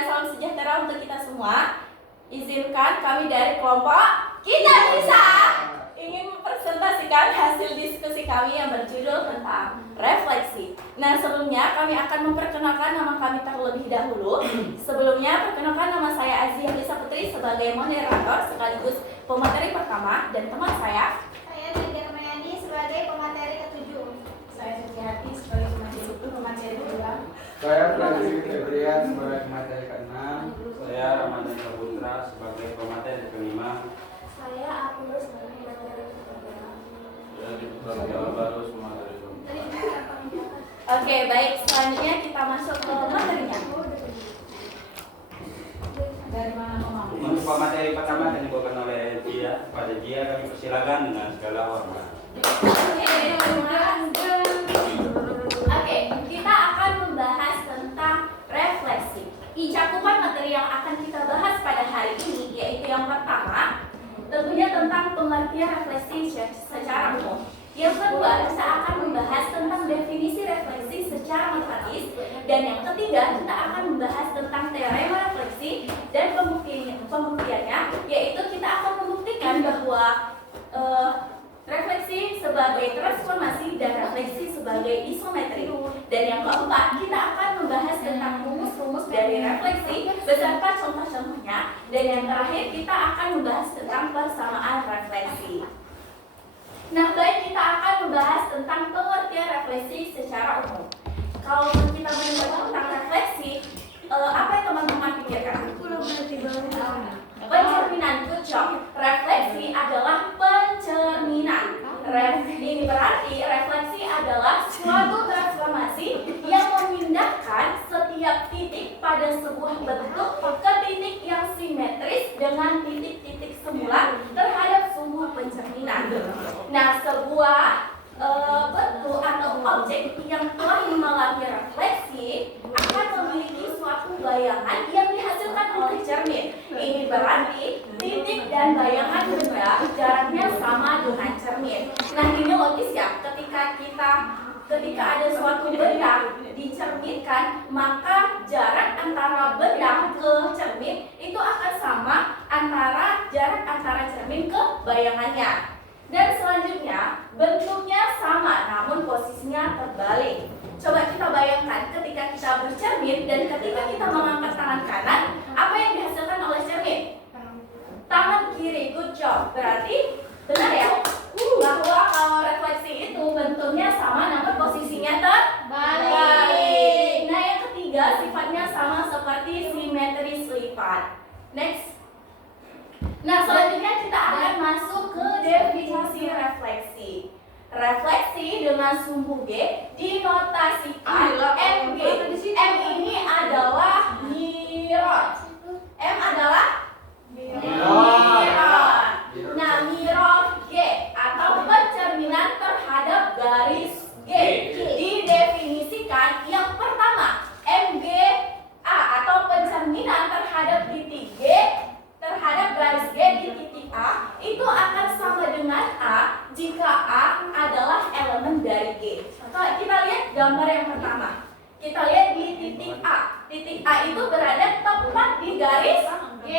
dan salam sejahtera untuk kita semua. Izinkan kami dari kelompok Kita Bisa ingin mempresentasikan hasil diskusi kami yang berjudul tentang refleksi. Nah, sebelumnya kami akan memperkenalkan nama kami terlebih dahulu. Sebelumnya, perkenalkan nama saya Azia Lisa Putri sebagai moderator sekaligus pemateri pertama, dan teman saya Nadia Ramayani sebagai pemateri ketujuh. Saya Suci Hati sebagai pemateri kedua. Saya Fredrik Febrian sebagai pemateri ke-6. Saya Ramadan Putra sebagai pemateri ke-5. Saya Abdul sebagai pemateri ketiga. Saya baru pemateri ke-4. Oke, baik. Selanjutnya kita masuk ke materinya. Dari mana Mama? Untuk pemateri pertama akan dibawakan oleh Gia. Pada Gia kami persilakan dengan segala hormat. Oke, kita akan membahas tentang refleksi. Cakupan materi yang akan kita bahas pada hari ini yaitu yang pertama, tentunya tentang pengertian refleksi secara umum. Yang kedua, kita akan membahas tentang definisi refleksi secara matematis. Dan yang ketiga, kita akan membahas tentang teorema refleksi dan pembuktiannya, yaitu kita akan membuktikan bahwa refleksi sebagai transformasi dan refleksi sebagai isometri. Dan yang keempat, kita akan membahas tentang rumus-rumus dari refleksi beserta contoh-contohnya. Dan yang terakhir, kita akan membahas tentang persamaan refleksi. Nah, baik, kita akan membahas tentang pengertian refleksi secara umum. Kalau kita mendengar tentang refleksi, apa yang teman-teman pikirkan? Pencerminan, good job. Refleksi adalah pencerminan. Ini berarti refleksi adalah suatu transformasi yang memindahkan setiap titik pada sebuah bentuk ke titik yang simetris dengan titik-titik semula terhadap sumbu pencerminan. Nah, sebuah bentuk atau objek yang telah mengalami refleksi akan memiliki suatu bayangan yang dihasilkan oleh cermin. Ini berarti titik dan bayangan benda jaraknya sama dengan cermin. Nah, ini logis ya, ketika ada suatu benda dicerminkan, maka jarak antara benda ke cermin itu akan sama antara jarak antara cermin ke bayangannya. Dan selanjutnya, bentuknya sama namun posisinya terbalik. Coba kita bayangkan ketika kita bercermin dan ketika kita mengangkat tangan kanan, apa yang dihasilkan oleh cermin? Tangan kiri, good job. Berarti benar ya? Bahwa kalau refleksi itu bentuknya sama namun posisinya terbalik. Nah, yang ketiga, sifatnya sama seperti simetris lipat. Next. Nah, selanjutnya kita akan masuk ke definisi refleksi. Refleksi dengan sumbu G dinotasikan MG. M ini adalah mirror. M adalah mirror. Nah, mirror G atau pencerminan terhadap garis G didefinisikan yang pertama MGA atau pencerminan terhadap titik G terhadap garis G di titik A itu akan sama dengan A jika A adalah elemen dari G. Kalau kita lihat gambar yang pertama, kita lihat di titik A. Titik A itu berada tepat di garis G.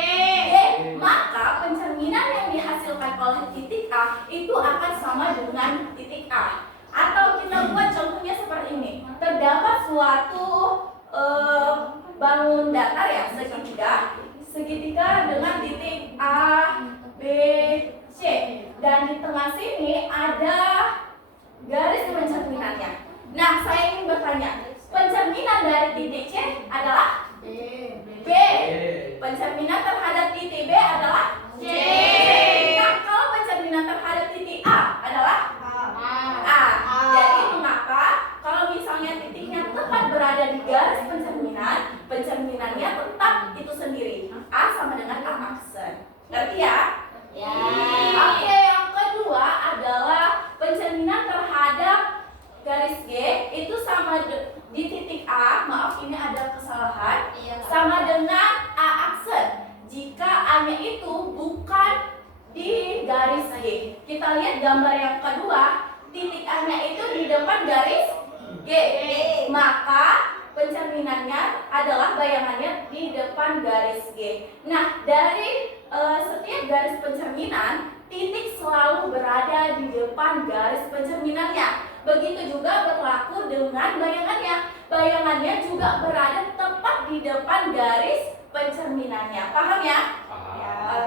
Maka pencerminan yang dihasilkan oleh titik A itu akan sama dengan titik A. Atau kita buat contohnya seperti ini. Terdapat suatu bangun datar ya, segitiga dengan titik A, B, C, dan di tengah sini ada garis pencerminannya. Nah, saya ingin bertanya, pencerminan dari titik C adalah B. Pencerminan terhadap titik B adalah C. Nah, kalau pencerminan terhadap titik A adalah pencerminannya. Begitu juga berlaku dengan bayangannya. Bayangannya juga berada tepat di depan garis pencerminannya. Paham ya?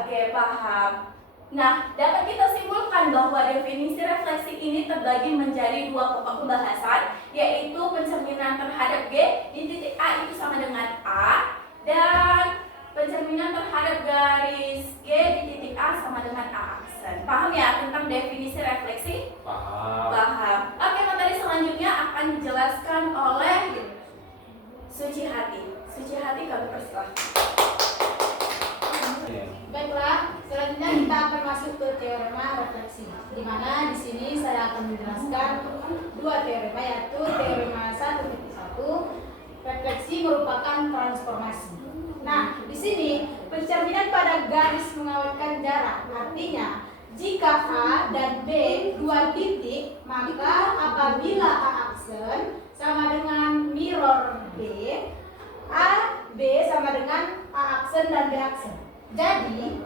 Oke, paham. Nah, dapat kita simpulkan bahwa definisi refleksi ini terbagi menjadi dua pokok pembahasan, yaitu pencerminan terhadap G di titik A itu sama dengan A, dan pencerminan terhadap garis G di titik A sama dengan A aksen. Paham ya tentang definisi refleksi? Paham. Paham. Oke, materi selanjutnya akan dijelaskan oleh Suci Hati. Suci Hati, kami persilahkan. Baiklah, selanjutnya kita akan masuk ke teorema refleksi. Di mana di sini saya akan menjelaskan dua teorema, yaitu teorema 1.1, refleksi merupakan transformasi. Nah, di sini pencerminan pada garis mengawetkan jarak. Artinya, jika A dan B dua titik, maka apabila A aksen sama dengan mirror B, A B sama dengan A aksen dan B aksen. Jadi,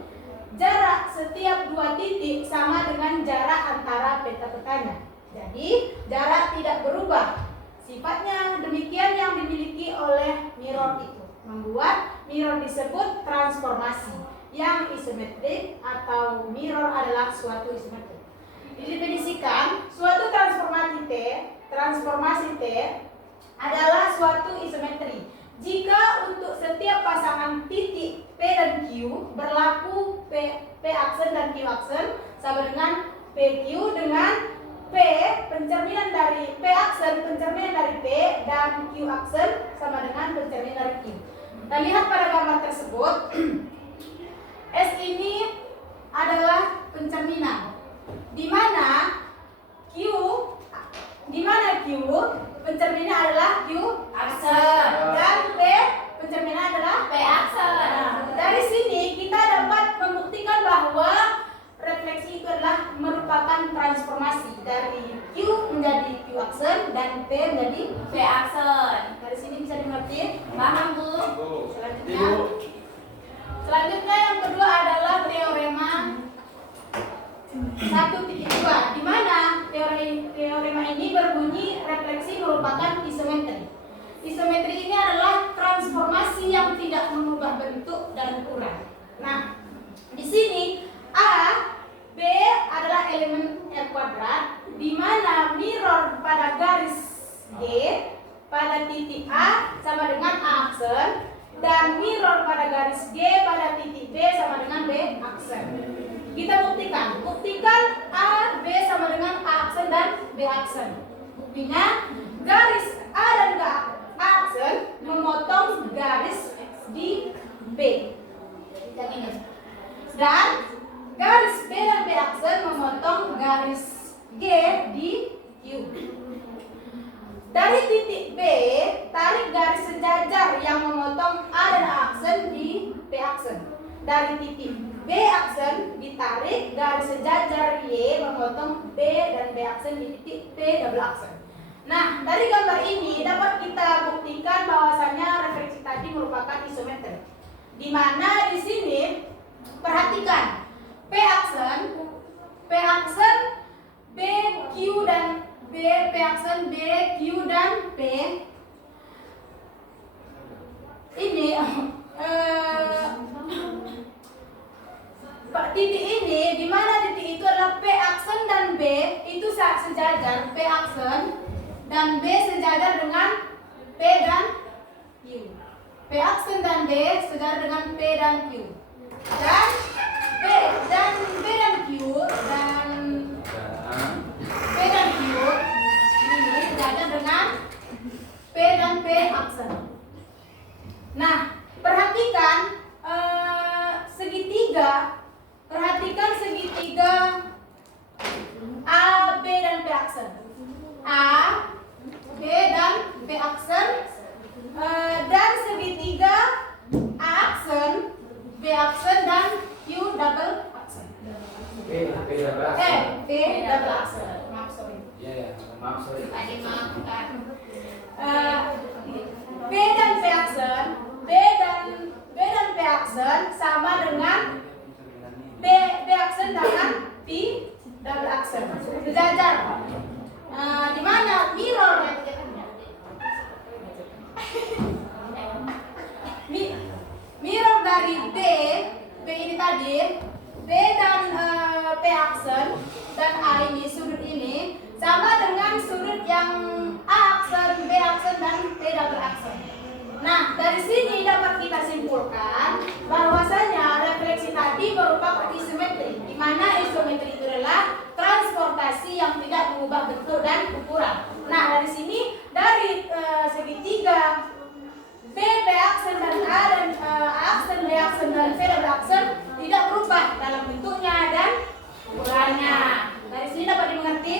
jarak setiap dua titik sama dengan jarak antara peta petanya. Jadi, jarak tidak berubah. Sifatnya demikian yang dimiliki oleh mirror itu, membuat mirror disebut transformasi. Yang isometrik atau mirror adalah suatu isometrik. Didefinisikan, suatu transformasi T adalah suatu isometri jika untuk setiap pasangan titik P dan Q berlaku P aksen dan Q aksen sama dengan PQ dengan P pencerminan dari P aksen pencerminan dari P dan Q aksen sama dengan pencerminan dari Q. Kita lihat pada gambar tersebut, S ini adalah pencerminan, di mana Q pencerminan adalah Q aksen dan P pencerminan adalah P aksen. Nah, dari sini kita dapat membuktikan bahwa refleksi itu adalah merupakan transformasi dari Q menjadi Q aksen dan P menjadi P aksen. Dari sini bisa dimengerti? Paham, Bu? Selanjutnya yang kedua adalah teorema 1.2, di mana teorema ini berbunyi refleksi merupakan isometri. Isometri ini adalah transformasi yang tidak mengubah bentuk dan ukuran. Nah, di sini A, B adalah elemen R kuadrat, di mana mirror pada garis G pada titik A sama dengan A aksen, dan mirror pada garis G pada titik B sama dengan B aksen. Kita buktikan A, B sama dengan A aksen dan B aksen. Buktinya, garis A dan A aksen memotong garis di B. Yang ini. Dan garis B dan B aksen memotong garis G di Q. Dari titik B, tarik garis sejajar yang memotong A dan A aksen di B aksen. Dari titik B aksen ditarik garis sejajar Y memotong B dan B aksen di titik P double aksen. Nah, dari gambar ini dapat kita buktikan bahwasanya refleksi tadi merupakan isometri. Di mana di sini perhatikan P aksen B Q dan B aksen B Q dan P ini titik ini, di mana titik itu adalah P aksen dan B itu sejajar, P aksen dan B sejajar dengan P dan Q. P aksen dan B sejajar dengan P dan Q. Dan B dan Q ini sejajar dengan P dan P aksen. Nah, perhatikan segitiga A, B dan P aksen. A, B dan B aksen dan segitiga A aksen, B aksen dan Q double aksen. P double aksen. Maaf, sorry. Maaf, sorry. B dan P aksen, B dan P aksen sama dengan B aksen dengan P double aksen. Sejajar. aksen dan A ini sudut ini sama dengan sudut yang A aksen, B aksen dan T double aksen. Nah, dari sini dapat kita simpulkan bahwasanya refleksi tadi merupakan isometri, di mana isometri itu adalah transportasi yang tidak mengubah bentuk dan ukuran. Nah, dari sini dari segitiga B aksen dan A dan A aksen, B aksen dan V double aksen tidak berubah dalam bentuknya dan ukurannya. Dari sini dapat dimengerti?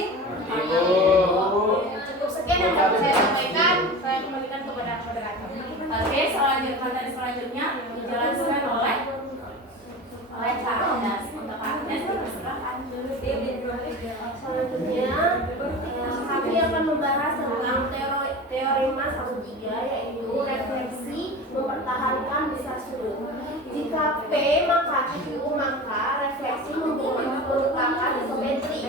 Cukup sekian yang dapat saya sampaikan. Saya kembalikan kepada moderator. Oke, materi selanjutnya dijelaskan oleh Kak Agnes. Untuk Kak Agnes, silakan. Selanjutnya kami akan membahas tentang teorema 1/3, yaitu refleksi mempertahankan besar sudut. Jika P maka Q maka refleksi merupakan isometri.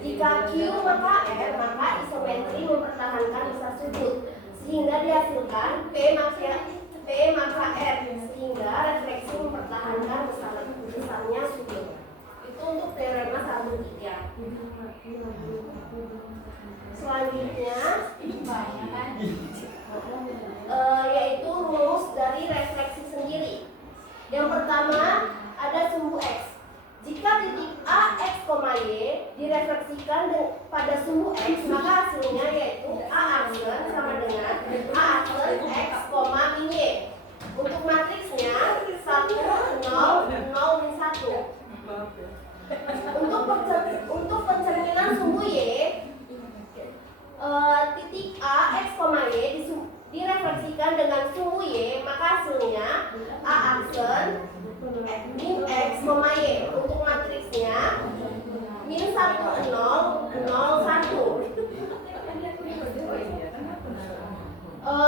Jika Q maka R maka isometri mempertahankan besar sudut, sehingga dihasilkan P maka R, sehingga refleksi mempertahankan besarnya sudut. Itu untuk teorema 1/3. Selanjutnya yaitu rumus dari refleksi sendiri. Yang pertama ada sumbu X. Jika titik A, X, Y direfleksikan pada sumbu X, maka hasilnya yaitu A aksen sama dengan A aksen X, min Y. Untuk matriksnya 1, 0, 0, min 1. Untuk pencerminan sumbu Y, titik A, X, Y direfleksikan dengan sumbu Y, maka hasilnya A aksen min X, Y. Untuk matriksnya min 1, 0, 0, 1.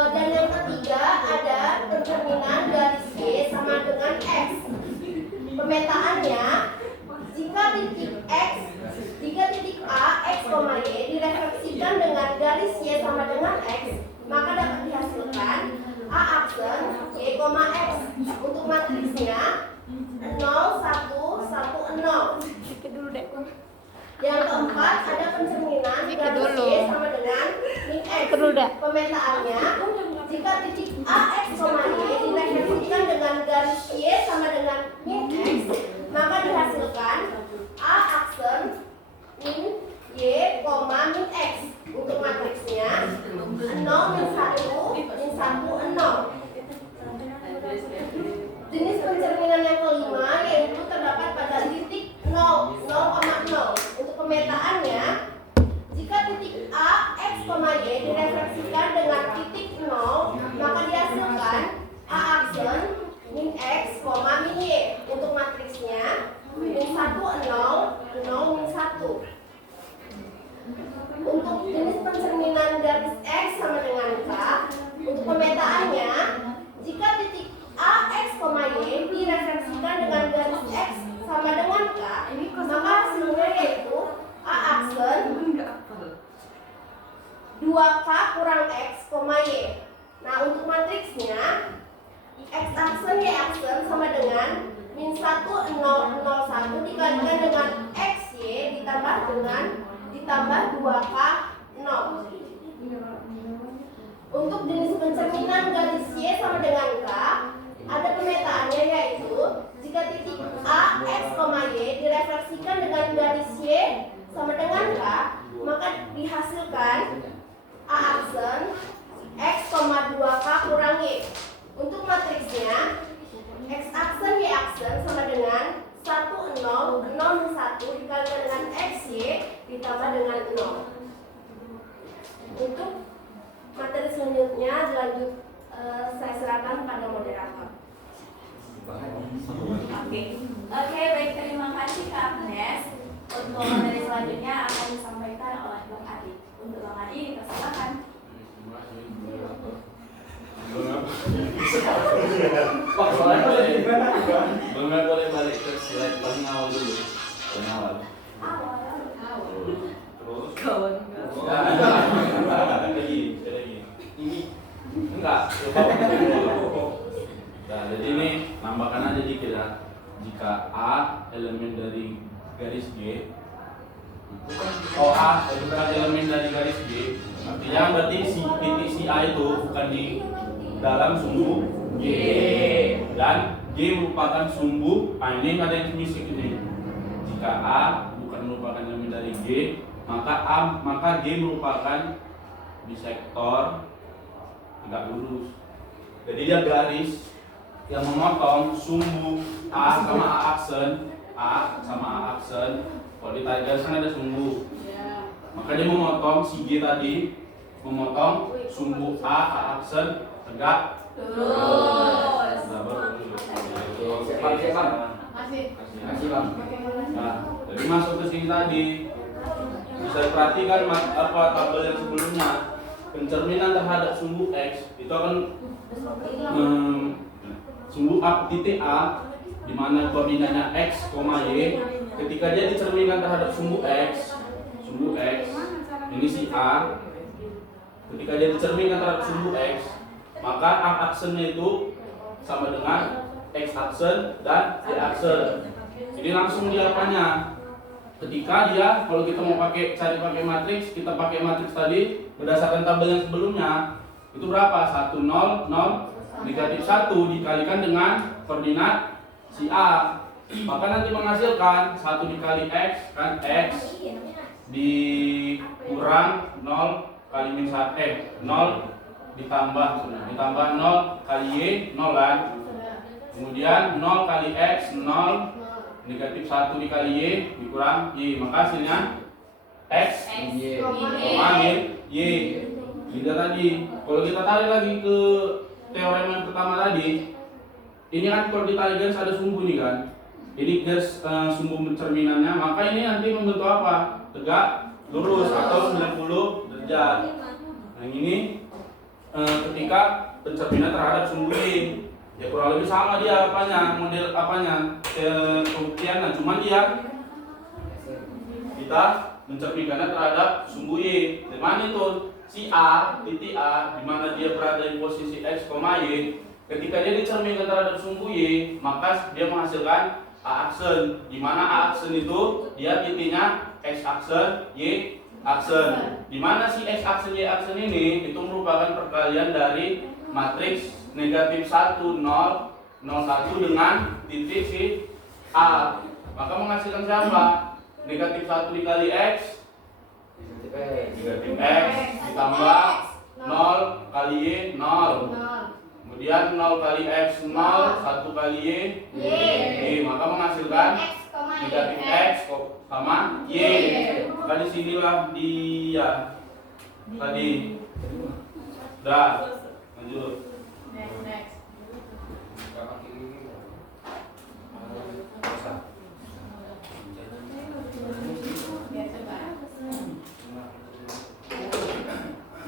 Dan yang ketiga ada pencerminan garis Y sama dengan X. Pemetaannya, jika titik A, X, Y direfleksikan dengan garis Y sama dengan X, maka dapat dihasilkan A aksen Y, X. Untuk matriksnya 0, 1, 1, 0. Yang keempat ada pencerminan garis Y sama dengan min X. Pemetaannya, jika titik A, X, Y direfleksikan dengan garis Y sama dengan min X, maka dihasilkan A aksen min Y, min X. Untuk matriksnya 0, min 1, min 1, 0. Jenis pencerminan yang kelima yaitu terdapat pada titik 0, 0,0. Untuk pemetaannya, jika titik A, X, Y direfleksikan dengan titik 0, maka dihasilkan A aksen min X, min Y. Untuk matriksnya min 1, 0, 0, min 1. Untuk jenis pencerminan garis X sama dengan K, untuk pemetaannya, jika titik A, X, Y direfleksikan dengan garis X sama dengan K, maka hasilnya yaitu A aksen 2K kurang X, Y. Nah, untuk matriksnya X aksen Y aksen sama dengan min 1, 0, 0, 1 dikalikan dengan XY ditambah 2K 0. Untuk jenis pencerminan garis Y sama dengan K, ada pemetaannya yaitu jika titik A, X, Y direfleksikan dengan garis Y sama dengan K, maka dihasilkan A aksen X, 2K kurang Y. Untuk matriksnya X aksen Y aksen sama dengan 1, 0, 0, 1 dikalikan dengan XY ditambah dengan 0. Untuk materi selanjutnya saya serahkan pada moderator. Oke, baik, terima kasih Kak Agnes. Untuk materi selanjutnya akan disampaikan oleh Bang Adi. Untuk Bang Adi, dipersilakan. Pak, soalnya Bang boleh balik ke slide paling awal dulu. Paling awal. Terus kawan. Lagi. Ini enggak. Nah, jadi ini nambahkan aja dikit ya. Jika A elemen dari garis G. OA itu bukan elemen dari garis G. Artinya berarti si titik si A itu bukan di dalam sumbu G, dan G merupakan sumbu. Ini ada yang misi ini. Jika A bukan merupakan elemen dari G, maka G merupakan bisektor tidak lurus. Jadi dia garis yang memotong sumbu A sama A aksen, A sama A aksen. Kalau di garis kan ada sumbu, maka dia memotong si G tadi, memotong sumbu A aksen tegak lurus. Nah, baru lurus. Kasih bang. Nah, jadi masuk ke sini tadi bisa diperhatikan tabel yang sebelumnya, pencerminan terhadap sumbu X itu akan sumbu A titik A di mana koordinatnya X, Y. Ketika dia dicerminkan terhadap sumbu X ini si A, ketika dia dicerminkan terhadap sumbu X, maka A aksennya itu sama dengan X aksen dan Y aksen. Jadi langsung dia apanya? Ketika dia, kalau kita mau cari pakai matriks, kita pakai matriks tadi berdasarkan tabel yang sebelumnya. Itu berapa? 1 0 0 negatif 1 dikalikan dengan koordinat si A. Maka nanti menghasilkan 1 dikali X kan X dikurang 0 kali min 1 0 ditambah 0 kali Y 0 kan. Kemudian 0 kali X 0 negatif 1 dikali Y dikurang Y, maka hasilnya X Y. Tidak tadi. Kalau kita tarik lagi ke teorema yang pertama tadi, ini kan kalau ditarik garis ada sumbu nih kan. Ini garis sumbu pencerminannya, maka ini nanti membentuk apa? Tegak lurus atau 90 derajat. Nah ini ketika pencerminan terhadap sumbu Y, ya kurang lebih sama dia model pembuktiannya, cuman dia kita mencerminkannya terhadap sumbu Y. Di mana itu? Si A, titik A, di mana dia berada di posisi X, Y. Ketika dia dicerminkan terhadap sumbu Y, maka dia menghasilkan A aksen. Di mana A aksen itu dia titiknya X aksen, Y aksen. Di mana si X aksen, Y aksen ini itu merupakan perkalian dari matriks negatif 1 0 0 1 dengan titik si A. Maka menghasilkan siapa? Negatif 1 dikali X negatif X ditambah 0 kali Y 0. Kemudian 0 kali X 0, 1 kali Y, maka menghasilkan negatif X sama Y. Maka disinilah dia tadi. Udah, lanjut. Next.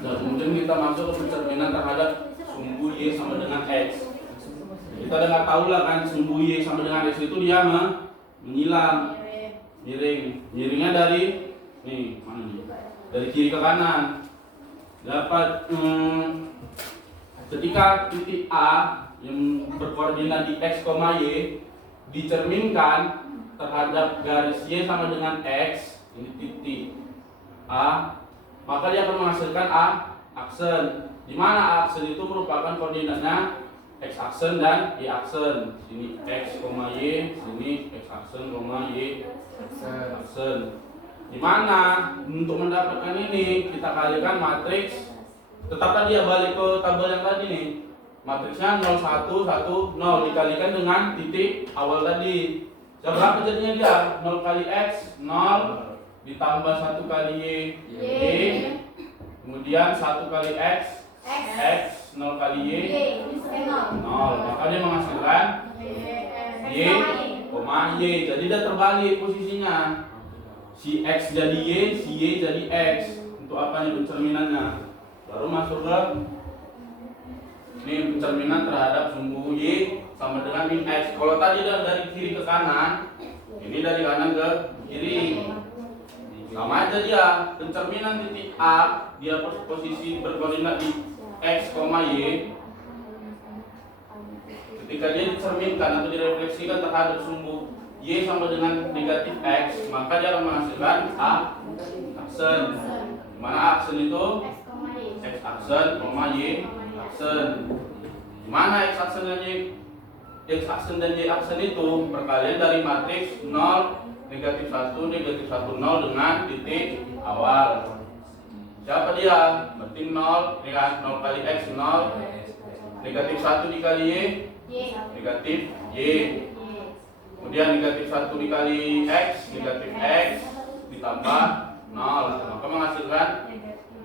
Nah, kemudian kita masuk ke pencerminan terhadap sumbu Y sama dengan X. Kita udah nggak tahu lah kan, sumbu Y sama dengan X itu dia menyilang, miringnya dari nih mana nih, dari kiri ke kanan. Dapat ketika titik A yang berkoordinat di X, Y dicerminkan terhadap garis Y sama dengan X, ini titik A, maka dia akan menghasilkan A aksen. Di mana A aksen itu merupakan koordinatnya X aksen dan Y aksen. Sini X, Y, sini X aksen, Y aksen. Di mana untuk mendapatkan ini kita kalikan matriks. Tetap tadi ya, balik ke tabel yang tadi nih. Matriksnya 0 1 1 0 dikalikan dengan titik awal tadi. Berapa jadinya dia? 0 kali X 0 ditambah 1 kali Y, kemudian 1 kali X 0 kali Y 0. Maka dia menghasilkan Y, Y. Jadi dia terbalik posisinya. Si X jadi Y, si Y jadi X. Untuk apa nih pencerminannya? Baru masuk ke ini pencerminan terhadap sumbu Y sama dengan min X. Kalau tadi dari kiri ke kanan, ini dari kanan ke kiri. Sama aja dia, pencerminan titik A, dia posisi berkoordinat di X, Y. Ketika dia dicerminkan atau direfleksikan terhadap sumbu Y sama dengan negatif X, maka dia akan menghasilkan A aksen. Dimana A aksen itu X aksen, Y aksen. Dimana X aksen dan Y aksen itu perkalian dari matriks 0, negatif 1, negatif 1, 0 dengan titik awal. Siapa dia? Berarti 0, ya kan? 0 kali X 0, negatif 1 dikali Y, negatif Y. Kemudian negatif 1 dikali X, negatif X ditambah 0, maka menghasilkan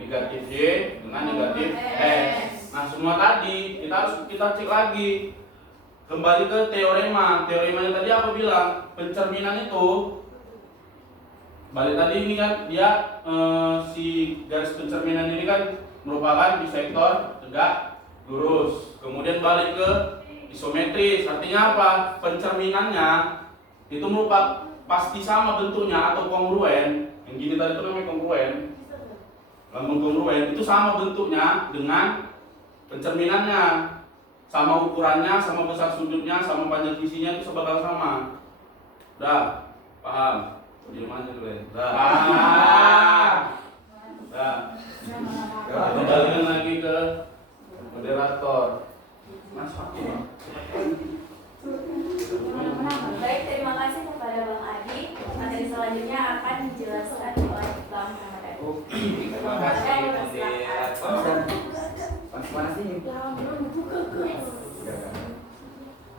negatif Y dengan negatif X. Nah semua tadi kita cek lagi, kembali ke teorema. Teoremanya tadi apa bilang? Pencerminan itu balik tadi ini kan dia si garis pencerminan ini kan merupakan bisektor tegak lurus. Kemudian balik ke isometris, artinya apa? Pencerminannya itu merupakan pasti sama bentuknya atau kongruen. Yang gini tadi itu namanya kongruen. Lambung kongruen itu sama bentuknya dengan pencerminannya, sama ukurannya, sama besar sudutnya, sama panjang visinya itu bakal sama. Udah paham? Diam aja dulu ya. Udah. Kembalikan lagi ke moderator. Mas Hakim. Baik, terima kasih kepada Bang Adi. Materi selanjutnya akan dijelaskan oleh Bang Muhammad. Terima kasih moderator.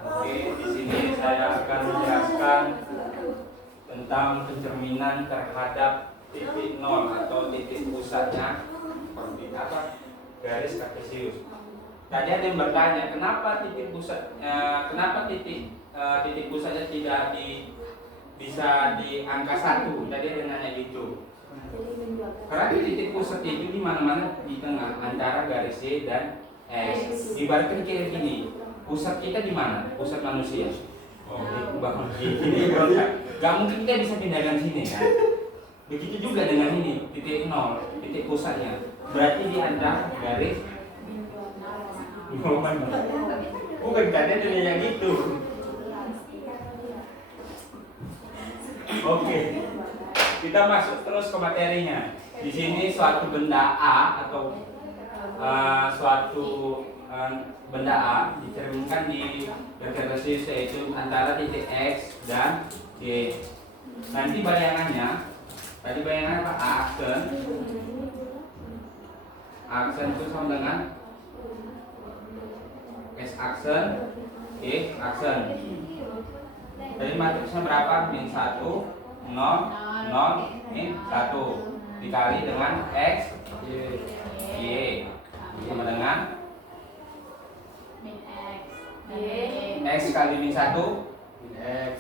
Oke, di sini saya akan menjelaskan tentang pencerminan terhadap titik nol atau titik pusatnya garis kartesius. Tadi ada yang bertanya kenapa titik pusatnya tidak bisa di angka 1. Tadi ada yang nanya gitu. Karena titik pusat itu di mana-mana di tengah antara garis Y dan X. Ibaratkan kayak gini, pusat kita di mana? Pusat manusia. Oh, gini gak mungkin kita bisa pindahkan sini kan? Begitu juga dengan ini, titik 0, titik pusatnya. Berarti di antara garis bukan tadi ada yang gitu. Oke. Kita masuk terus ke materinya. Di sini suatu benda A atau suatu benda A dicerminkan di kartesius yaitu antara titik X dan Y. Nanti bayangannya, tadi bayangannya apa? A aksen. Aksen itu sama dengan S aksen, Y aksen. Jadi matriksnya berapa? Min 1, 0, 0, min 1 dikali dengan X, Y sama dengan X kali min 1 X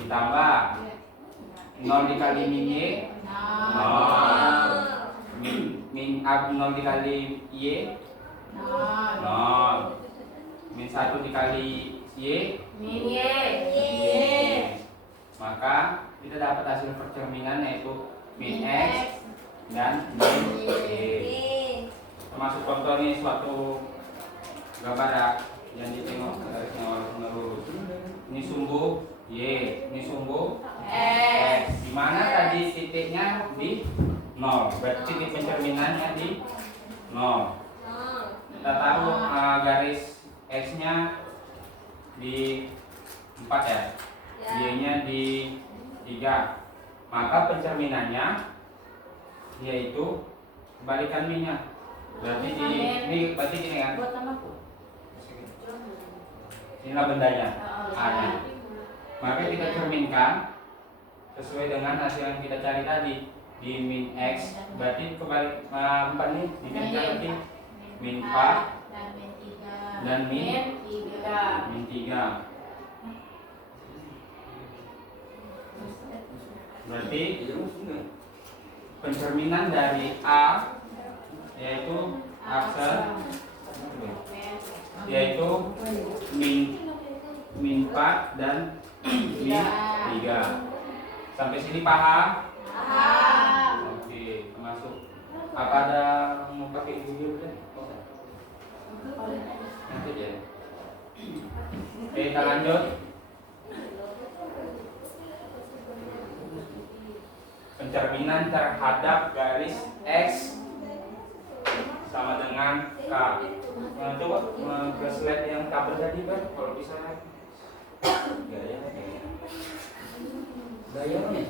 ditambah 0 dikali min Y 0 0 dikali Y 0 min 1 dikali Y Min Y. maka kita dapat hasil percerminan yaitu min X dan min Y. Termasuk contoh nih suatu gambar yang ditengok garisnya warna lurus. Ini sumbu Y, ini sumbu X. Di mana tadi titiknya di 0, berarti titik pencerminannya di 0. Kita tahu garis X-nya di 4 ya, Y-nya di 3. Maka pencerminannya yaitu kebalikan min-nya. Berarti ini berarti gini kan? Inilah bendanya, A-nya. Maka kita cerminkan sesuai dengan hasil yang kita cari tadi di min X. Berarti kebalik 4 nih, diminkan berarti min 4 dan min 3. Berarti pencerminan dari A yaitu aksen yaitu min 4 dan min 3. Sampai sini paham? Oke, termasuk apa ada mau pakai video kan? Nanti aja. Oke, kita lanjut. garis X sama dengan K. Nah, coba ke slide yang tabel tadi kan, kalau bisa gaya nih.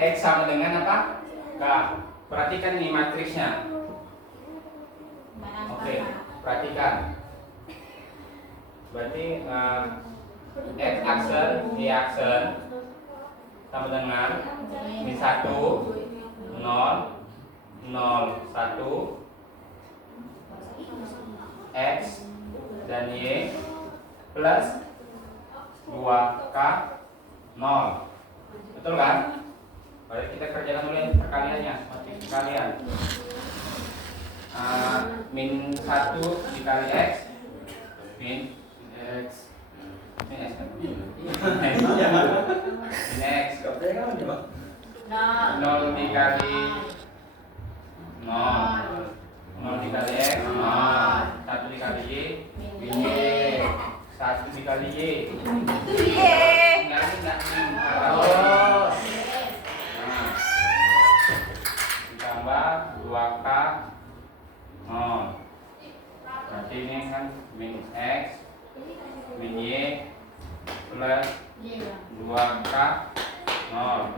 X sama dengan apa? K. Perhatikan nih matriksnya. Oke, perhatikan. Berarti X aksen, Y aksen sama dengan min 1, 0, 0, 1, X dan Y plus 2K 0. Betul kan? Baik, kita kerjakan dulu yang perkaliannya, matriks perkalian. Min 1 dikali X min X min X kan? Min X 0 dikali 0 0 dikali X 0 1 dikali Y min Y 1 dikali Y enggak min ditambah 2K 0. Berarti ini kan min X min Y plus 2K 0.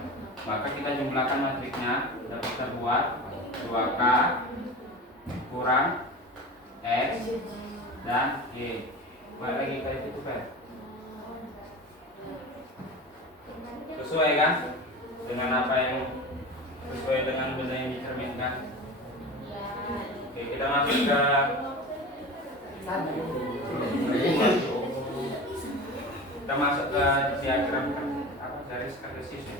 Maka kita jumlahkan matriksnya. Kita bisa buat 2K kurang X dan Y. Balik lagi kayak itu kan. Sesuai kan dengan apa yang sesuai dengan benda yang dicerminkan. Oke, kita masuk ke diagram apa garis kartesis ya.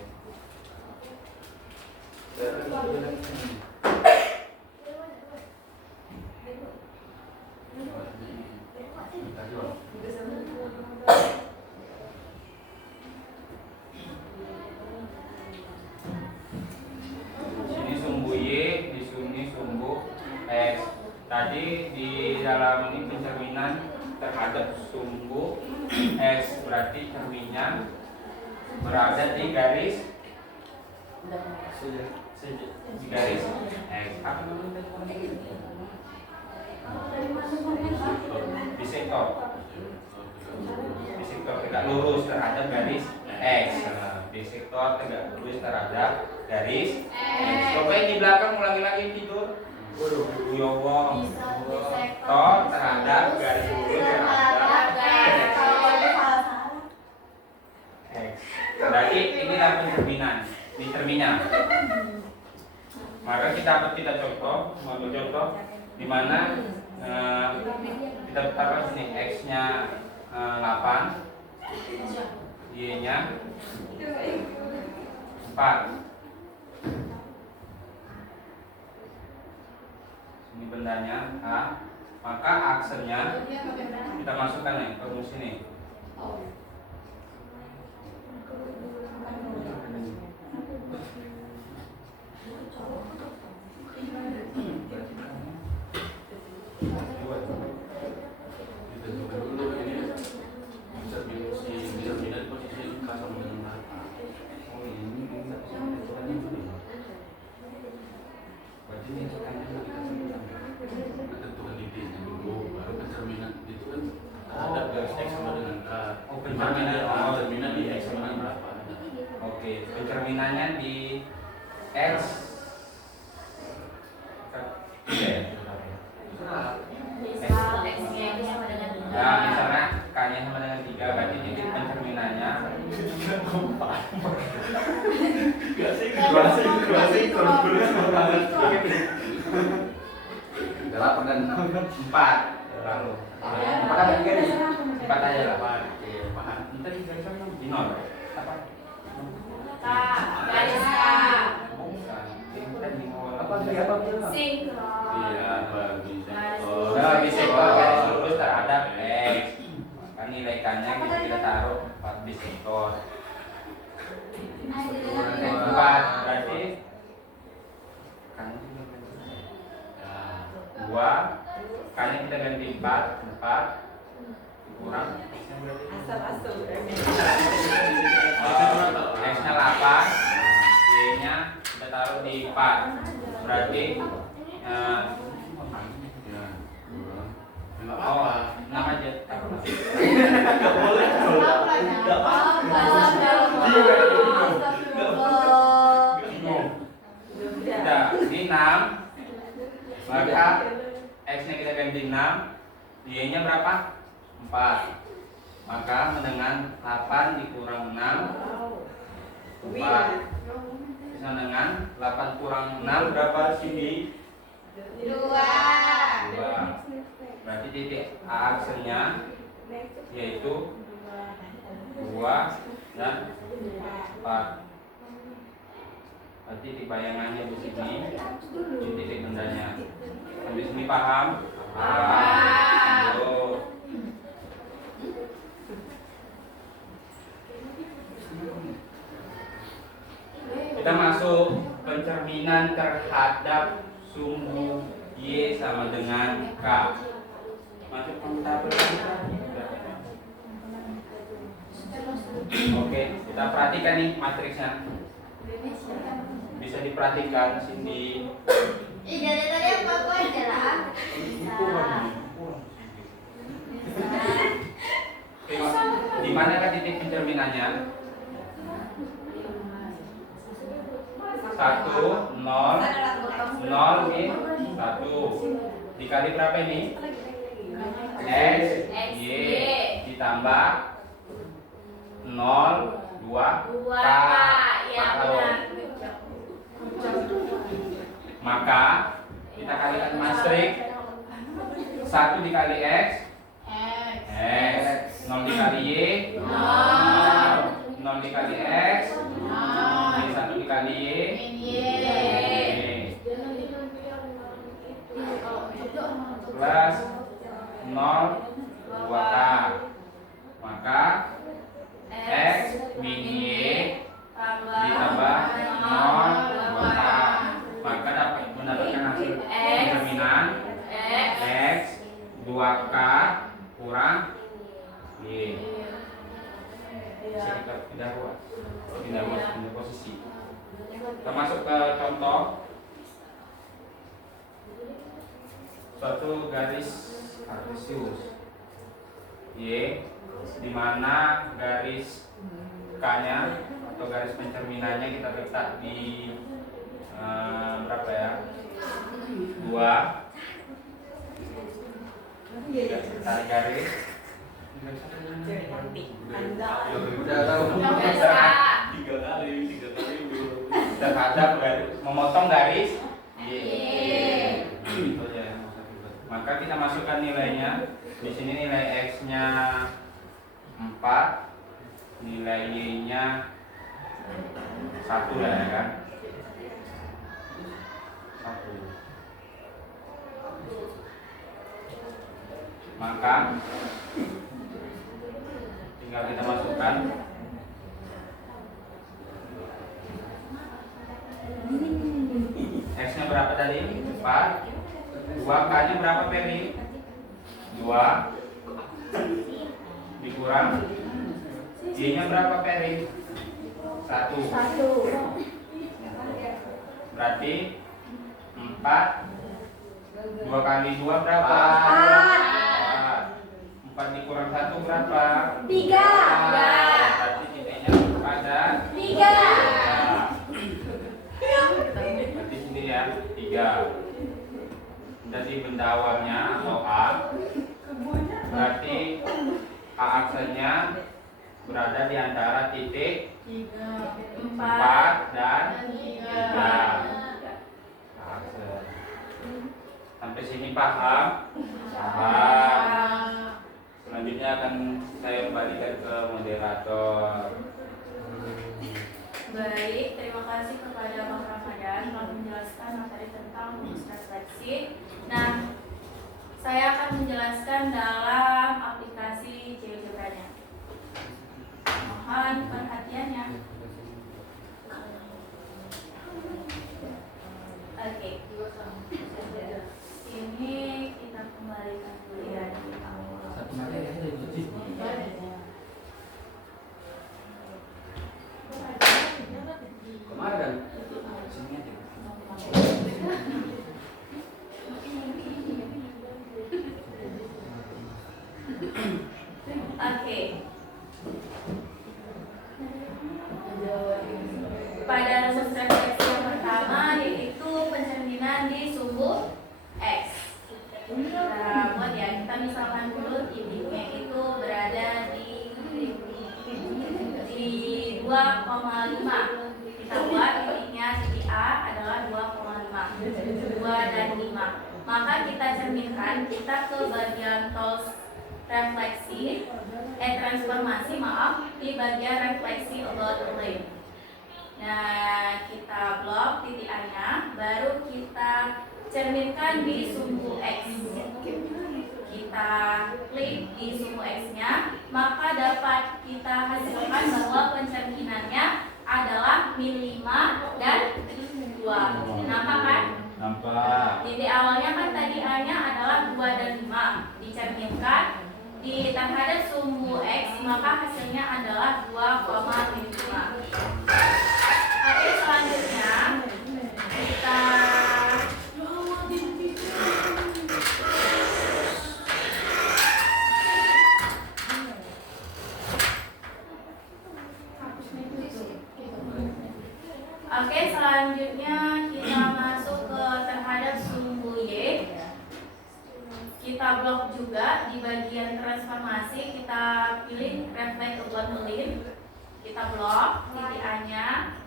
Sini sumbu Y, di sini sumbu X. Tadi di dalam ini pencerminan terhadap sumbu X, berarti cerminnya berada di garis X. Apa namanya? Bisektor. Bisektor tegak lurus terhadap garis X. Bisektor tegak lurus terhadap garis X. Coba yang di belakang ulangi lagi tidur. Yowo Bisektor terhadap garis lurus terhadap X. Berarti inilah determinan. Maka kita contoh, mengambil contoh di mana kita tetapkan sini X-nya 8, Y-nya 4. Ini bendanya A, maka aksennya kita masukkan nih ke rumus ini. Pencerminan di X sama dengan berapa? Oke, pencerminannya di X. Nah, misalnya K-nya sama dengan 3, berarti titik pencerminannya Delapan dan 4. Lalu 4 ada 3 nih. 4 aja lah. Kita di garis di 0. Apa? Garis K. Apa apa? Sinkron. Iya, bagi sektor. Nah, bisektor garis lurus terhadap X. Maka nilai K-nya kita taruh 4 bisektor. 4 berarti K-nya 2. K-nya kita ganti 4 kurang Asal-asal. X-nya 8, Y-nya kita taruh di 4. Berarti Enggak apa-apa. 6 aja. Enggak boleh. Udah, ini 6. Maka X-nya kita ganti 6. Y-nya berapa? 4. Maka dengan 8 dikurang 6 4. Bisa dengan 8 kurang 6 berapa Cindy? 2. 2. Berarti titik A aksennya yaitu 2 dan 4. Berarti titik bayangannya di sini, di titik tendanya. Sampai sini paham? Lanjut. Kita masuk pencerminan terhadap sumbu Y sama dengan K. Masuk tahap berikutnya. Oke, kita perhatikan nih matriksnya. Bisa diperhatikan Cindy. Jadi tadi apa aku aja lah. Di manakah titik pencerminannya? 1, 0, 0 ini 1 dikali berapa ini? X, Y ditambah 0, 2, K. Ya benar. Maka kita kalikan matrik 1 dikali X, X, 0 dikali Y, 0 dikali X, 1 dikali Y, plus 0, 2K. Maka X min Y ditambah 0, 2K. Maka dapat mendapatkan hasil pencerminan X 2K kurang Y. Bisa kita pindah posisi. Kita masuk ke contoh suatu garis kartesius Y, di mana garis K-nya atau garis pencerminannya kita letak di berapa ya? 2. Tarik garis. Udah tahu. 3 kali. Terhadap garis, memotong garis Y. Gitu aja. Maka kita masukkan nilainya. Di sini nilai X-nya 4, nilai Y-nya 1 lah ya kan? 1. Maka tinggal kita masukkan X-nya berapa tadi? 4. 2K-nya berapa Peri? 2 dikurang Y-nya berapa Peri? 1. Berarti 4. 2 kali 2 berapa? 4 dikurang 1 berapa? 3. Berarti titiknya pada 3. Berarti sini ya 3. Jadi benda awalnya atau A, berarti A aksennya berada di antara titik 4 dan 3. Aksen. Sampai sini paham? Paham. Selanjutnya akan saya kembalikan ke moderator. Baik, terima kasih kepada Bang Ramadan telah menjelaskan materi tentang rumus refleksi. Nah, saya akan menjelaskan dalam aplikasi GeoGebra-nya. Mohon perhatiannya. Oke. Ini kita kembalikan dulu ya di awal. Satu materi ada di kemarin sini maka kita cerminkan, kita ke bagian transformasi di bagian refleksi about the plane. Nah, kita blok titik A-nya, baru kita cerminkan di sumbu X. Kita klik di sumbu X-nya, maka dapat kita hasilkan bahwa pencerminannya adalah min 5 dan 2. Nampak kan? Nampak. Titik awalnya kan tadi A-nya adalah 2 dan 5. Dicerminkan di terhadap sumbu X, maka hasilnya adalah 2,5. Oke, selanjutnya kita masuk ke terhadap sumbu Y. Kita blok juga di bagian transformasi, kita pilih reflect about line. Kita blok titik A-nya,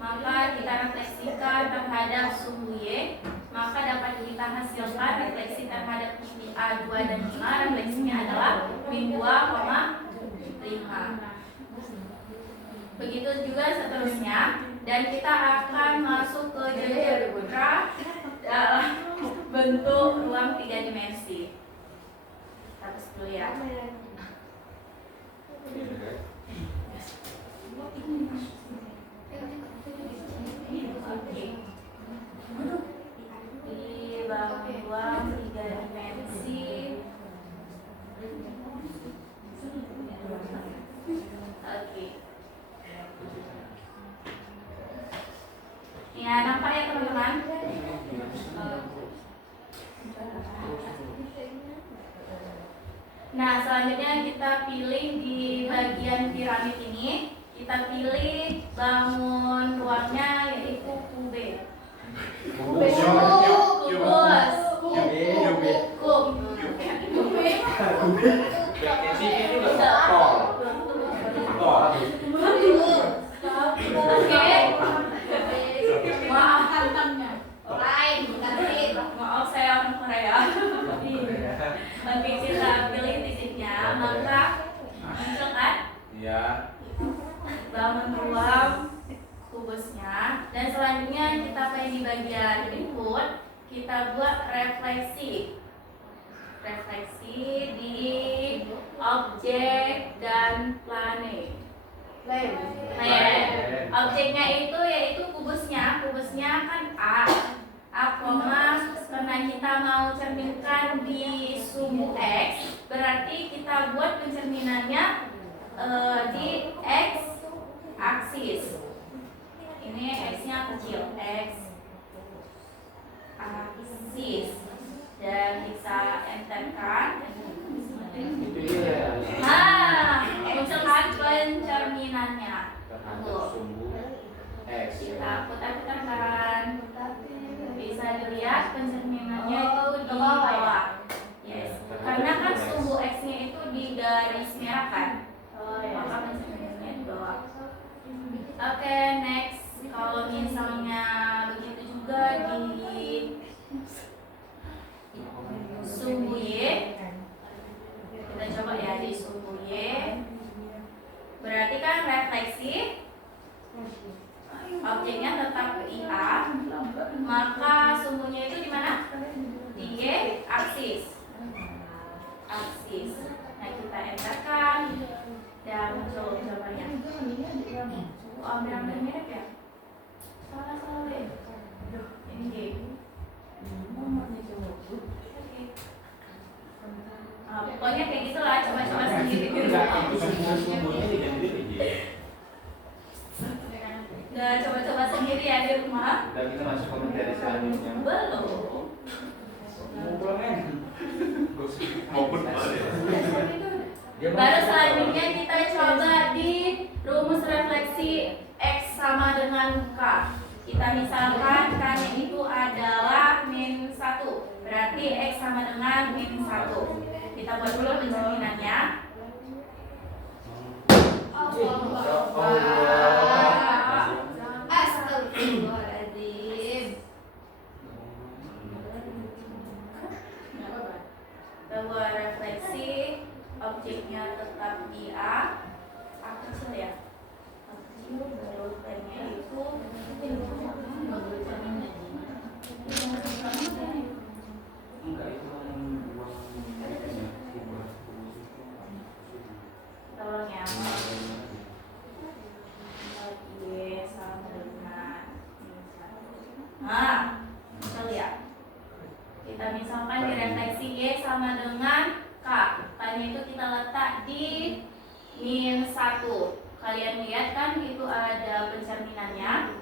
maka kita refleksikan terhadap sumbu Y, maka dapat kita hasilkan refleksi terhadap titik A 2 dan 5. Refleksinya adalah min 2,5. Begitu juga seterusnya, dan kita akan masuk ke GeoGebra dalam bentuk ruang 3 dimensi. Terus dulu ya. Oke. Di ruang 3 dimensi. Oke. Ya, nampak ya teman-teman? Nah, selanjutnya kita pilih di bagian piramid ini, kita pilih bangun ruangnya yaitu kube. Kubus. Oke. Maaf tantannya. Maaf saya orang Korea. Nanti kita pilih titiknya, maka muncul kan? Iya. Bangun ruang kubusnya, dan selanjutnya kita pilih di bagian input, kita buat refleksi di objek dan plane. Objeknya itu yaitu kubusnya kan A, karena kita mau cerminkan di sumbu X, berarti kita buat pencerminannya di X aksis. Ini X-nya kecil, X aksis, dan bisa enterkan. Munculkan pencerminannya. Kita putar-putarkan. Bisa dilihat pencerminannya itu di bawah. Yes. Karena kan sumbu X-nya itu di garis merah kan. Maka pencerminannya di bawah. Oke, next. Kalau misalnya begitu juga di sumbu Y. Kita coba ya di sumbu Y. Berarti kan refleksi, objeknya tetap IA, maka sumbunya itu di mana? Di Y aksis. Nah, kita enterkan dan muncul jawabannya. Hampir mirip ya? Salah deh. Ini Y. Pokoknya kayak gitulah, coba-coba sendiri di rumah. Udah coba-coba sendiri ya di rumah. Dan kita masuk ke materi selanjutnya. Belum. Baru selanjutnya kita coba di rumus refleksi X sama dengan K. Kita misalkan K-nya itu adalah min 1, berarti X sama dengan min 1. Kita buat dulu pencerminannya. Astagfirullahaladzim. Misalkan direfleksi Y sama dengan K. K-nya itu kita letak di -1. Kalian lihat kan itu ada pencerminannya.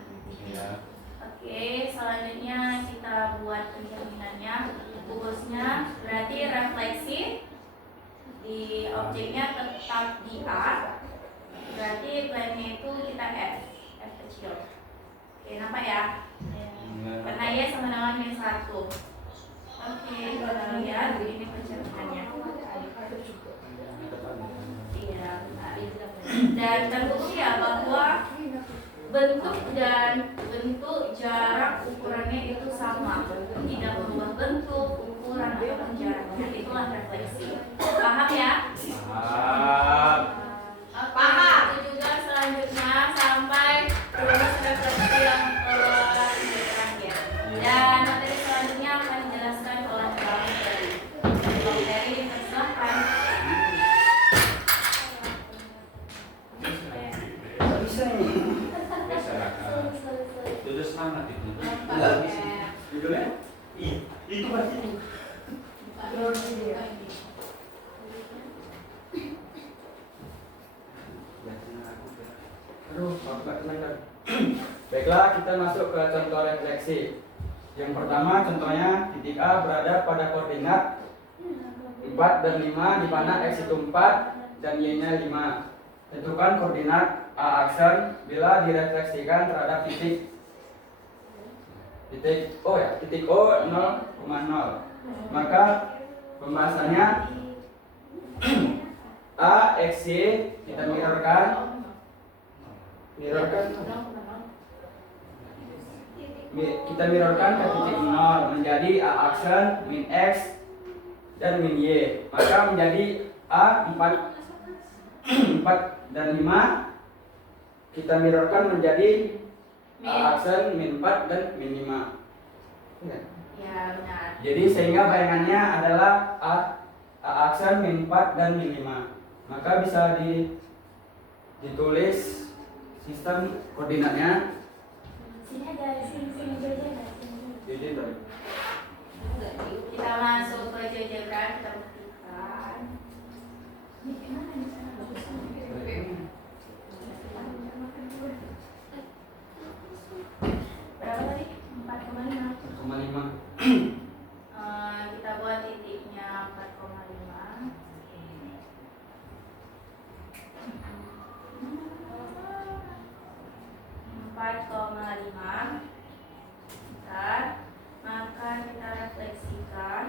Ya. Oke, selanjutnya kita buat pencerminannya. Kubusnya berarti refleksi di objeknya tetap di A. Berarti plannya itu kita F kecil. Oke, nampak ya? Karena Y sama dengan -1. Oke, kita lihat ini pencerminannya. Iya, benar. Dan terbukti ya bahwa bentuk dan jarak ukurannya itu sama, tidak berubah bentuk, ukuran atau jaraknya. Itulah refleksi. Paham ya? Paham. Paham. Itu juga selanjutnya sampai rumus refleksi yang terakhir. Dan materi selanjutnya akan dijelaskan oleh Bang Ferry. Bang Ferry, persilahkan. Bisa nih. Sudah semangat itu. Judulnya? Itu pasti. Aduh, maaf nggak tenang kan? Baiklah, kita masuk ke contoh refleksi. Yang pertama, contohnya titik A berada pada koordinat 4 dan 5, di mana X itu 4 dan Y-nya 5. Tentukan koordinat A aksen bila direfleksikan terhadap titik O ya, titik O 0,0. Maka pembahasannya A, X, Y kita mirrorkan kita mirrorkan ke titik 0 menjadi A aksen min X dan min Y. Maka menjadi A 4 dan 5 kita mirrorkan menjadi A aksen min 4 dan min 5. Ya, benar. Jadi sehingga bayangannya adalah A aksen min 4 dan min 5. Maka bisa ditulis sistem koordinatnya. Sini ada sini aja. Jadi Kita masuk ke jajaran, kita buktikan. Ini gimana nih? Berapa tadi? 4,5. 4,5. Kita buat titiknya 4,5. Maka kita refleksikan.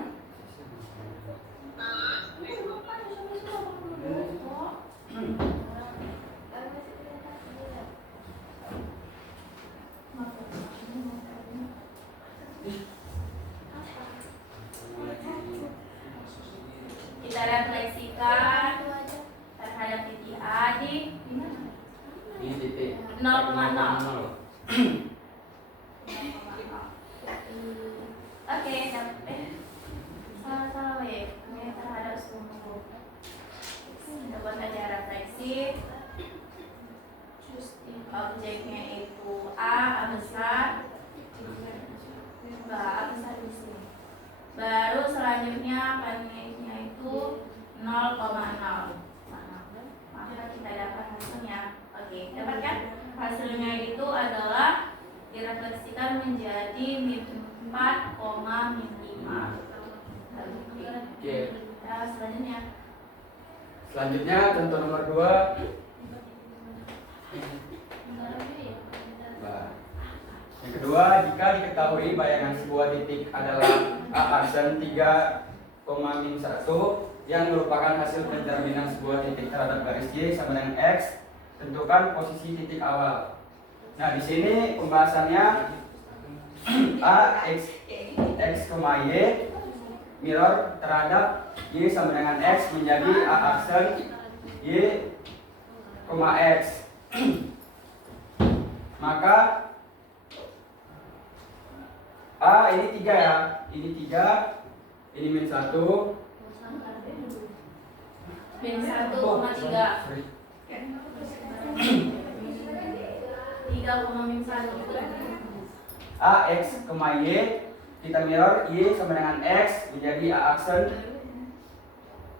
Kita refleksikan terhadap titik A di titik 0,0. Oke, salah ya. Ini terhadap sumbu. Kita buat aja refleksi. Objeknya itu A besar. A besar di sini. Baru selanjutnya planetnya itu 0,0. Maka kita dapat hasilnya. Oke, dapatkan? Hasilnya itu adalah direfleksikan menjadi min 4, min 5. Oke. Ya, selanjutnya. Selanjutnya contoh nomor 2. Yang kedua, jika diketahui bayangan sebuah titik adalah A aksen 3, min 1 yang merupakan hasil pencerminan sebuah titik terhadap garis Y sama dengan X, tentukan posisi titik awal. Nah, di sini pembahasannya A X, Y mirror terhadap Y sama dengan X menjadi A aksen Y, X. Maka A ini 3 ya, ini 3, ini min 1, min 1,3. 3, min 1. A X, Y kita mirror Y sama dengan X menjadi A aksen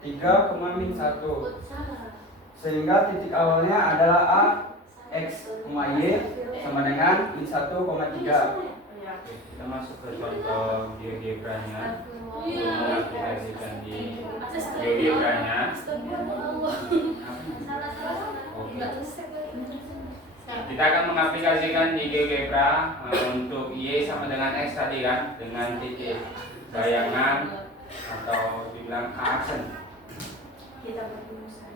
3,-1, sehingga titik awalnya adalah A X, Y sama dengan min 1,3. Kita masuk ke contoh GeoGebra-nya. Mengaplikasikan di GeoGebra-nya. Kita akan mengaplikasikan di GeoGebra untuk Y sama dengan X tadi kan, dengan titik bayangan atau dibilang aksen. Kita berusaha.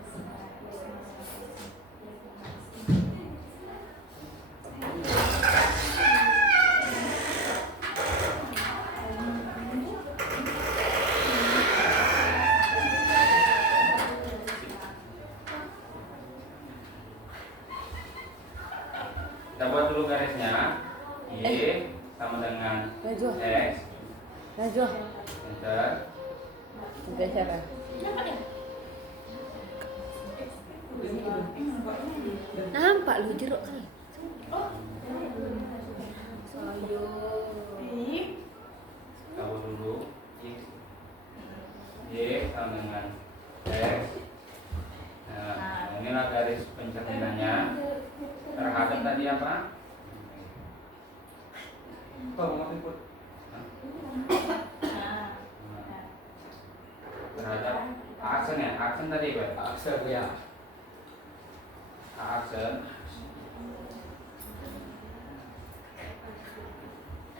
Kita buat dulu garisnya. Y sama dengan X. Enter. Nampak lu jeruk kan? Tahu dulu. Y sama dengan X. Nah, inilah garis pencerminannya terhadap tadi apa? Terhadap aksen ya, aksen tadi Pak. Aksen ya. Aksen.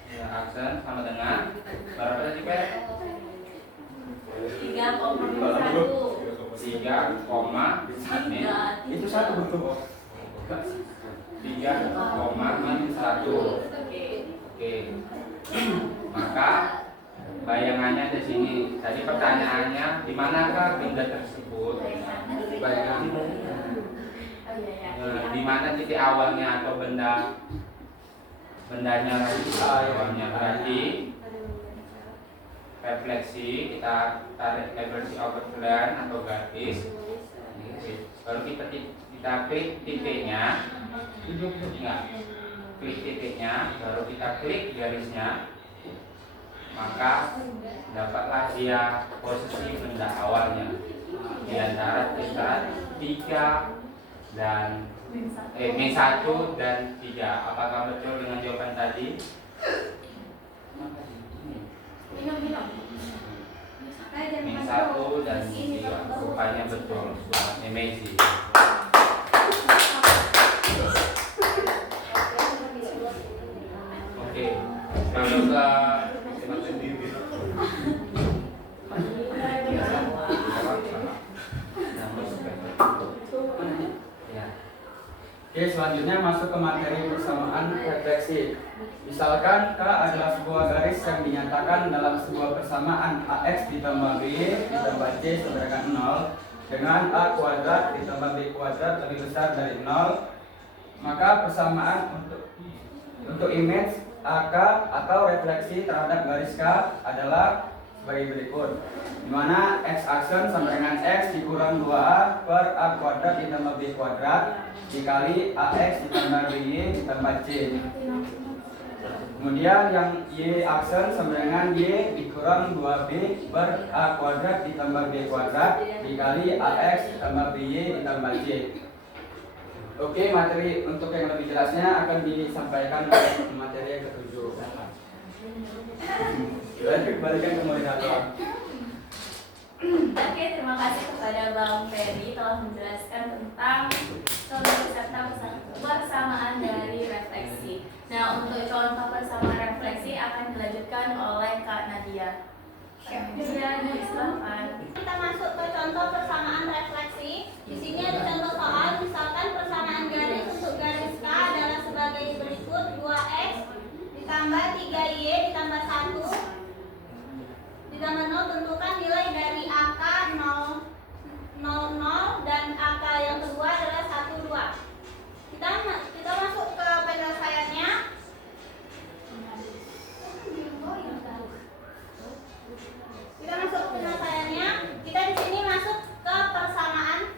Ya, aksen sama dengan berapa tadi Pak? 3,1. Itu satu betul. 3,1. Oke. Maka bayangannya di sini. Tadi pertanyaannya di manakah benda tersebut? Bayangan. Di mana titik awalnya atau bendanya awalnya, berarti refleksi kita tarik reversi overland atau garis, baru kita klik titiknya, klik titiknya, baru kita klik garisnya, maka dapatlah dia posisi benda awalnya di antara kita 3 dan min 1 dan 3. Apakah betul dengan jawaban tadi? Min 1 dan 3. Rupanya betul. Amazing. Oke, masuk ke Oke, selanjutnya masuk ke materi persamaan refleksi. Misalkan K adalah sebuah garis yang dinyatakan dalam sebuah persamaan AX ditambah B ditambah C sama dengan 0 dengan A kuadrat ditambah B kuadrat lebih besar dari 0, maka persamaan untuk image AK atau refleksi terhadap garis K adalah sebagai berikut, di mana X aksen sama dengan X dikurang 2A per A kuadrat ditambah B kuadrat dikali AX ditambah BY ditambah C. Kemudian yang Y aksen sama dengan Y dikurang 2B per A kuadrat ditambah B kuadrat dikali AX ditambah BY ditambah C. Oke, materi untuk yang lebih jelasnya akan disampaikan oleh materi yang ketujuh. Kembalikan ke moderator. Oke, terima kasih kepada Bang Ferry telah menjelaskan tentang contoh serta persamaan dari refleksi. Nah, untuk contoh persamaan refleksi akan dilanjutkan oleh Kak Nadia. Silakan. Kita masuk ke contoh persamaan refleksi. Di sini ada contoh soal, misalkan persamaan garis untuk garis K adalah sebagai berikut: 2x ditambah 3y ditambah 1 ditambah 0. Tentukan nilai dari AK 0, 0 dan AK yang kedua adalah 1, 2. Kita masuk ke penyelesaiannya. Kita di sini masuk ke persamaan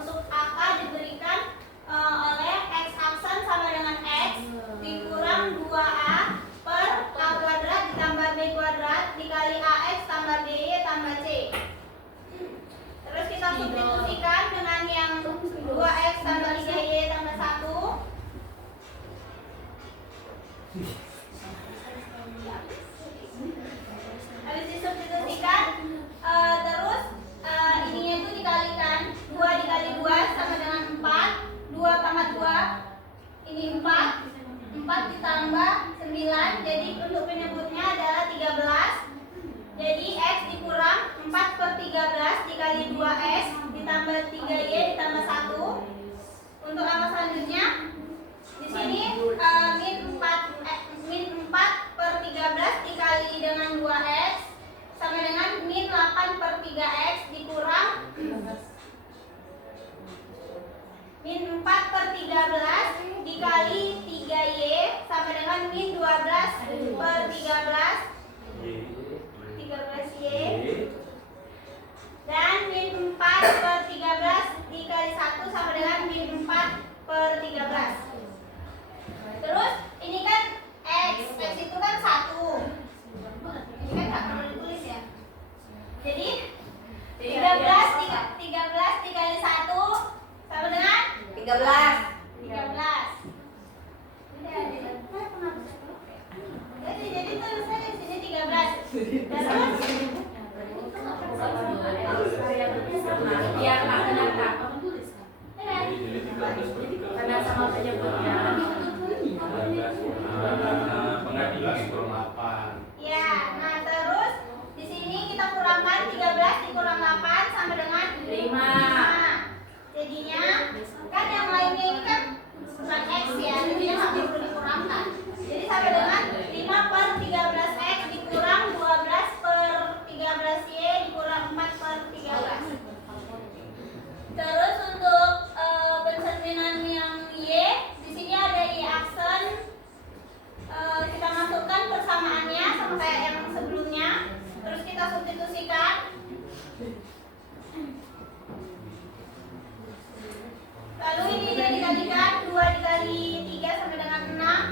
untuk AK diberikan oleh X aksen sama dengan X dikurang 2A per A kuadrat ditambah B ditambah DY tambah C. Terus kita substitusikan dengan yang 2X tambah 3Y tambah 1. Habis disubstitusikan, terus ininya itu dikalikan 2 dikali 2 sama dengan 4. 2 pangkat 2 ini 4 ditambah 9, jadi untuk penyebutnya adalah 13. Jadi X dikurang 4/13 dikali 2X ditambah 3Y ditambah 1. Untuk angka selanjutnya di sini min 4/13 dikali dengan 2X sama dengan min 8/3X dikurang min 4/13 dikali 3Y sama dengan min 12/13 13Y dan min 4/13 dikali 1 sama dengan min 4/13. Terus ini kan X itu kan 1. Ini kan nggak perlu ditulis ya. Jadi 13 dikali 1 sama dengan 13. Jadi tulisannya di sini 13. Dan terus Biar nggak kena Kak. Jadi 13 Karena sama penyebutnya. pengadilan kurang 8. ya, nah terus di sini kita kurangkan 13 dikurang 8 sama dengan 5. Jadinya kan yang lainnya ini kan bukan X ya, jadinya nggak perlu dikurangkan. Jadi sama dengan 5/13X dikurang 12/13Y dikurang 4/13. Terus untuk pencerminan yang Y, di sini ada Y aksen. Kita masukkan persamaannya sama kayak yang sebelumnya. Terus kita substitusikan. Lalu ini dia dikalikan 2 dikali 3 sama dengan 6.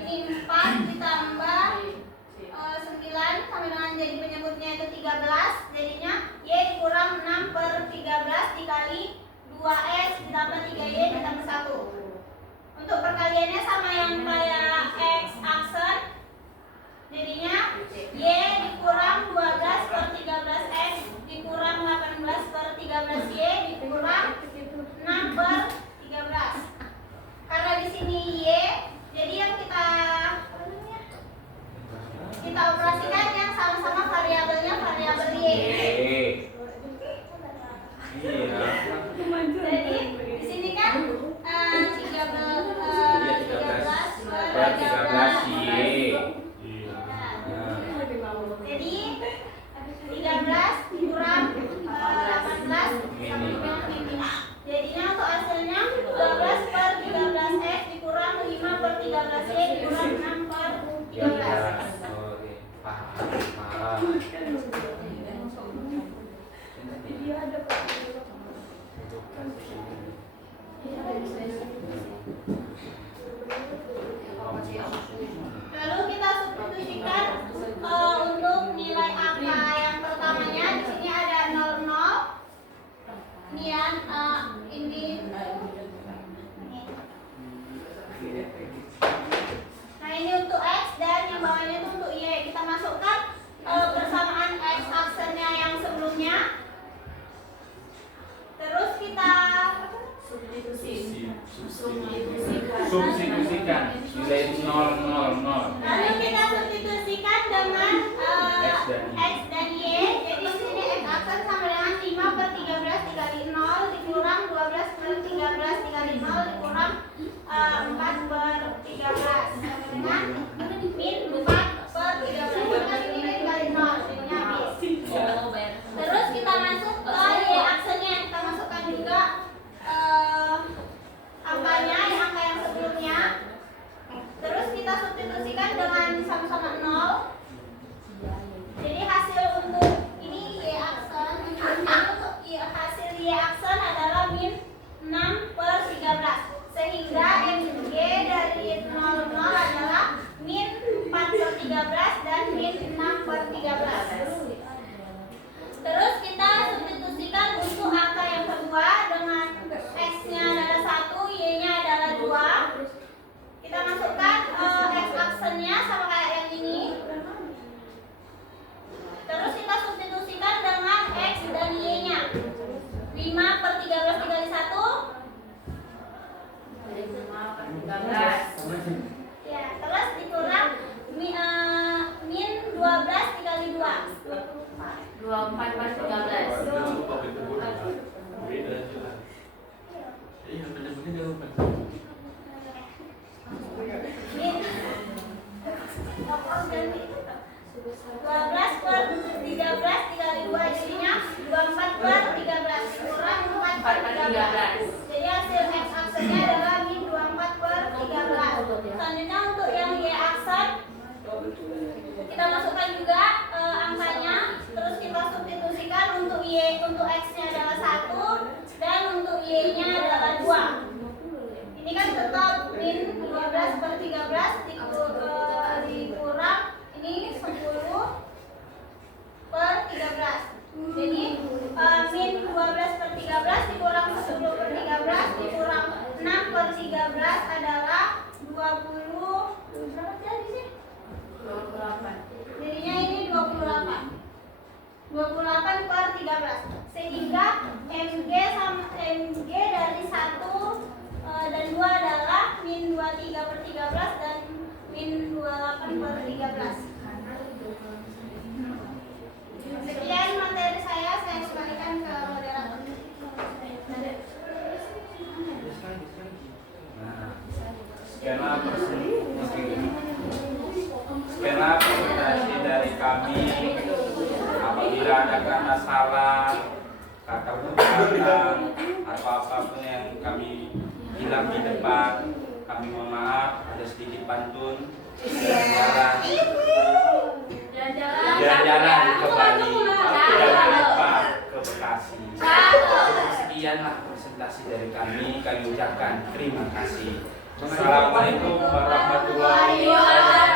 Ini 4 ditambah 9 sama dengan jadi penyebutnya itu 13. Jadinya Y dikurang 6/13 dikali 2X ditambah 3Y ditambah 1. Untuk perkaliannya sama yang kayak X aksen. Jadinya Y dikurang 12/13X dikurang 18/13Y dikurang 6/13. Karena di sini Y, jadi yang kita operasikan yang sama-sama variabelnya variabel Y. Jadi di sini kan 13Y. Jadi 13 dikurang 18 sama dengan ini. Jadinya untuk hasilnya 12/13X dikurang 5/13Y dikurang 6/13. Oke, paham. Lalu kita substitusikan untuk nilai angka yang pertamanya. Di sini ada 00. Kemudian ini. Nah ini untuk X dan yang bawahnya itu untuk Y. Kita masukkan persamaan X aksennya yang sebelumnya. Terus kita Substitusikan nilai 000. lalu kita substitusikan dengan X dan Y. Jadi di sini X aksen sama dengan 5/13 dikali 0 dikurang 12/13 dikali 0 dikurang 4/13 sama dengan min 4/13 ini dikali 0 jadinya habis. Terus kita masuk ke Y aksennya, kita masukkan juga angkanya, angka yang sebelumnya. Terus kita substitusikan dengan sama-sama 0. Jadi hasil untuk ini Y aksen, untuk hasil Y aksen adalah min 6/13. Sehingga MG dari 00 adalah min 4/13 dan min 6/13. untuk angka yang kedua dengan X-nya adalah 1, Y-nya adalah 2. Kita masukkan X aksennya sama kayak yang ini. Terus kita substitusikan dengan X dan Y-nya. 5 per 13 dikali 1. 5 per 13. Ya, terus dikurang min 12 dikali 2. 24 per 13. Jangan lupa itu beda jelas. Iya benar-benar jangan lupa. Min 12 per 13 dikali 2 jadinya 24 per 13 kurang 4 per 13. Jadi hasil X aksennya adalah min 24 per 13. Selanjutnya untuk yang Y aksen kita masukkan juga angkanya, terus kita substitusikan untuk Y, untuk X-nya adalah 1 dan untuk Y-nya adalah 2. Ini kan tetap min 12 per 13 dikurang ini 10 per 13. Jadi min 12 per 13 dikurang 10 per 13 dikurang 6 per 13 adalah 20. Berapa tadi sih? 28. Jadinya ini 28. 28 per 13. Sehingga MG dari 1 dan 2 adalah min 23 per 13 dan min 28 per 13. Sekian materi saya kembalikan ke moderator. Skema presentasi dari kami. Apabila ada masalah, kata ucapan atau apapun yang kami hilang di depan, kami mohon maaf. Ada sedikit pantun. Jalan-jalan ke Bali, jangan lupa ke Bekasi. Sekianlah presentasi dari kami ucapkan terima kasih. Assalamualaikum warahmatullahi wabarakatuh.